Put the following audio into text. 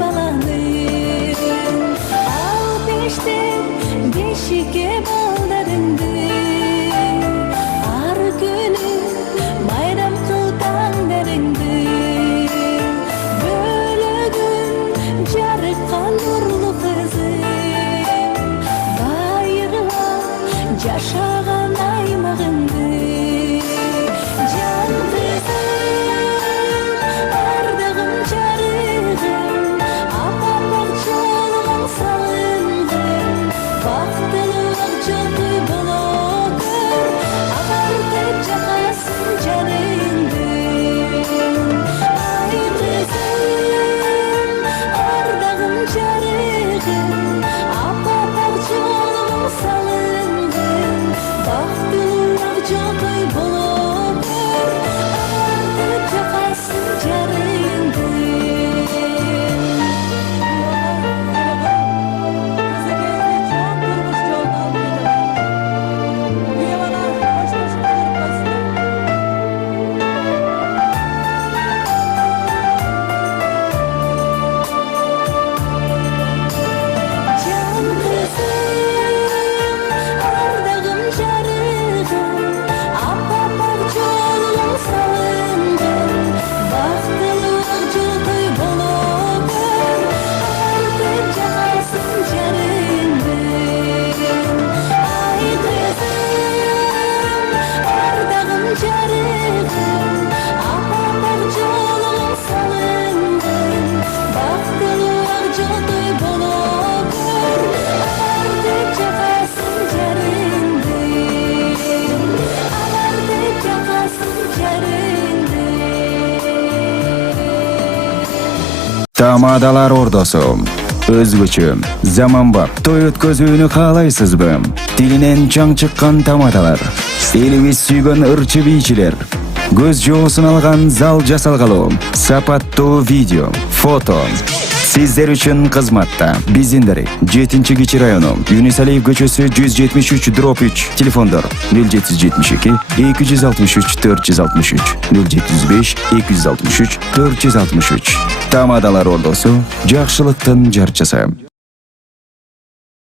balanın al beşten beşike ballarındı ar günü bayram kıldanlarındı bölөгүн жарыккан нурлуу кызым байырла жашаган аймагыңды жан кызым ардагым жарыгым апапак жолуң салынгын бактылуу жолдой боло көр агартып жакасың жарыңды ай кызым ардагым жарыгым апапак жолуң салынгын бактылуу жолдой боло көр агартып жакасың жарыңды жан кызым ардагым жарыгым апапак жолуң салынгын бактылуу жолдой боло көр агартып жакасың жарыңды ай кызым ардагым жарыгым апапак жолуң салынгын бактылуу жолдой боло көр агартып жакасың жарыңды агартып жакасың жарыңды Тамадалар ордосу өзгөчө заманбап той өткөзүүнү каалайсызбы? Тилинен чаң чыккан тамадалар, элибиз сүйгөн ырчы бийчилер, көз жоосун алган зал жасалгалуу, сапаттуу видео, фото сиздер үчүн кызматта. Биздин дарек 7-Кичи району, Юнусалиев көчөсү 173/3, телефондор 0772 263 463 075 263 463. Тамадалар ордосу, жакшылыктын жарчысы.